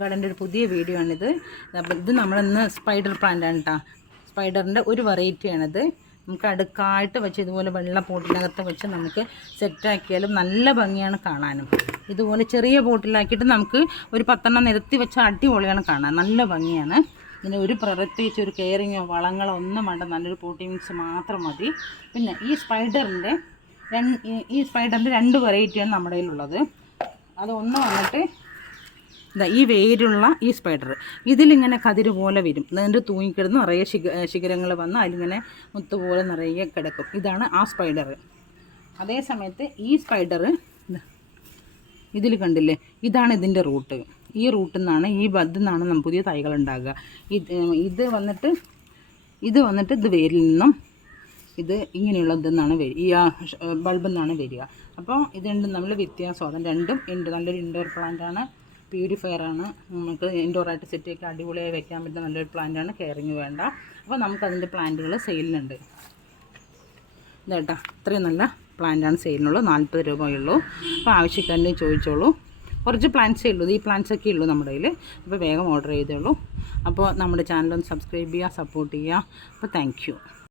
ഗാർഡൻ്റെ ഒരു പുതിയ വീഡിയോ ആണിത്. അപ്പോൾ ഇത് നമ്മളിന്ന് സ്പൈഡർ പ്ലാന്റാണ് കേട്ടോ. സ്പൈഡറിൻ്റെ ഒരു വെറൈറ്റിയാണിത്. നമുക്ക് അടുക്കായിട്ട് വെച്ച് ഇതുപോലെ വെള്ള പോട്ടിനകത്ത് വെച്ച് നമുക്ക് സെറ്റാക്കിയാലും നല്ല ഭംഗിയാണ് കാണാനും. ഇതുപോലെ ചെറിയ പോട്ടിലാക്കിയിട്ട് നമുക്ക് ഒരു 10 നിരത്തി വെച്ച് അടിപൊളിയാണ് കാണാൻ, നല്ല ഭംഗിയാണ്. ഇതിന് ഒരു പ്രത്യേകിച്ച് ഒരു കെയറിങ്ങോ വളങ്ങളോ ഒന്നും വേണ്ട, നല്ലൊരു പോട്ടിംഗ് മിക്സ് മാത്രം മതി. പിന്നെ ഈ സ്പൈഡറിൻ്റെ 2 വെറൈറ്റിയാണ് നമ്മുടെ കയ്യിലുള്ളത്. അത് ഒന്ന് വന്നിട്ട് ഈ വേരുള്ള ഈ സ്പൈഡർ, ഇതിലിങ്ങനെ കതിര് പോലെ വരും. അതിൻ്റെ തൂങ്ങിക്കിടന്ന് നിറയെ ശിഖരങ്ങൾ വന്ന് അതിലിങ്ങനെ മുത്തുപോലെ നിറയെ കിടക്കും. ഇതാണ് ആ സ്പൈഡർ. അതേ സമയത്ത് ഈ സ്പൈഡർ ഇതിൽ കണ്ടില്ലേ, ഇതാണ് ഇതിൻ്റെ റൂട്ട്. ഈ റൂട്ടിൽ നിന്നാണ്, ഈ ബഡിൽ നിന്നാണ് നമ്മൾ പുതിയ തൈകൾ ഉണ്ടാകുക. ഇത് വന്നിട്ട് ഇത് വേരിൽ നിന്നും ഇത് ഇങ്ങനെയുള്ള ഇതെന്നാണ് ഈ ബൾബിൽ നിന്നാണ് വരിക. അപ്പോൾ ഇത് രണ്ടും നമ്മൾ വ്യത്യാസം. രണ്ടും നല്ലൊരു ഇൻഡോർ പ്ലാന്റാണ്, പ്യൂരിഫയറാണ്. നമുക്ക് ഇൻഡോറായിട്ട് സെറ്റൊക്കെ അടിപൊളിയായി വെക്കാൻ പറ്റുന്ന നല്ലൊരു പ്ലാന്റാണ്. കെയറിങ് വേണ്ട. അപ്പോൾ നമുക്കതിൻ്റെ പ്ലാന്റുകൾ സെയിലിനുണ്ട്. ഇതേട്ടാ, ഇത്രയും നല്ല പ്ലാന്റാണ് സെയിലിനുള്ളൂ. 40 രൂപയുള്ളൂ. അപ്പോൾ ആവശ്യക്കാരനെ ചോദിച്ചോളൂ. കുറച്ച് പ്ലാന്റ്സേ ഉള്ളൂ, ഈ പ്ലാന്റ്സൊക്കെ ഉള്ളൂ നമ്മുടെ കയ്യിൽ. അപ്പോൾ വേഗം ഓർഡർ ചെയ്തോളൂ. അപ്പോൾ നമ്മുടെ ചാനലൊന്ന് സബ്സ്ക്രൈബ് ചെയ്യുക, സപ്പോർട്ട് ചെയ്യുക. അപ്പോൾ താങ്ക് യു.